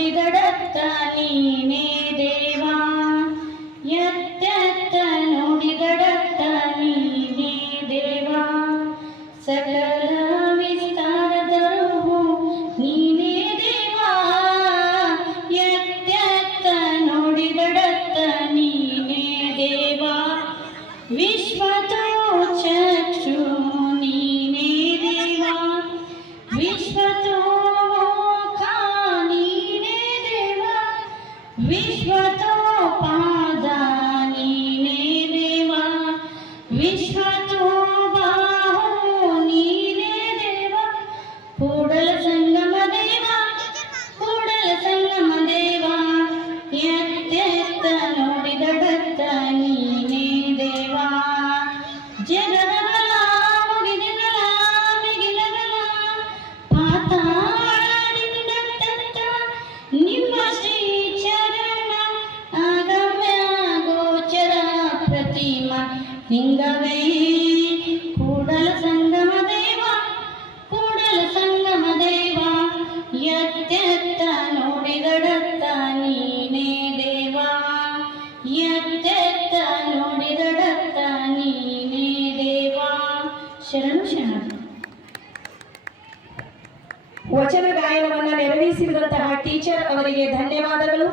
ನುಡಿದಡತ್ತ ನೀನೇ ದೇವಾ ಎತ್ತೆತ್ತ ನುಡಿದಡತ್ತ ನೀನೇ ದೇವಾ ಸಕಲ ವಿಸ್ತಾರದಲ್ಲೂ ನೀನೇ ದೇವಾ ಎತ್ತೆತ್ತ ನುಡಿದಡತ್ತ ನೀನೇ ದೇವಾ ವಿಶ್ವತೋ ಚಕ್ಷು ನೀನೇ ದೇವಾ ವಿಶ್ವತೋ विश्वतो पाद नीने देवा विश्वतो बाहु नीने देवा कूडल संगम देवा एत्तेत्त नोडिदडत्त नीने देवा जगदगला मुगिदगला ಮಿಗಿಲಗಲ ಪಾತಾಳದಿಂದ ತತ್ತ ನಿಮ್ಮ ಶ್ರೀ लिंगवे कूडल संगम देवा एत्तेत्त नुडिदडत्त नीने देवा एत्तेत्त नुडिदडत्त नीने देवा ಶರಣು ಶರಣ. ವಚನ ಗಾಯನವನ್ನು ನೆರವೇರಿಸಿದಂತಹ ಟೀಚರ್ ಅವರಿಗೆ ಧನ್ಯವಾದಗಳು.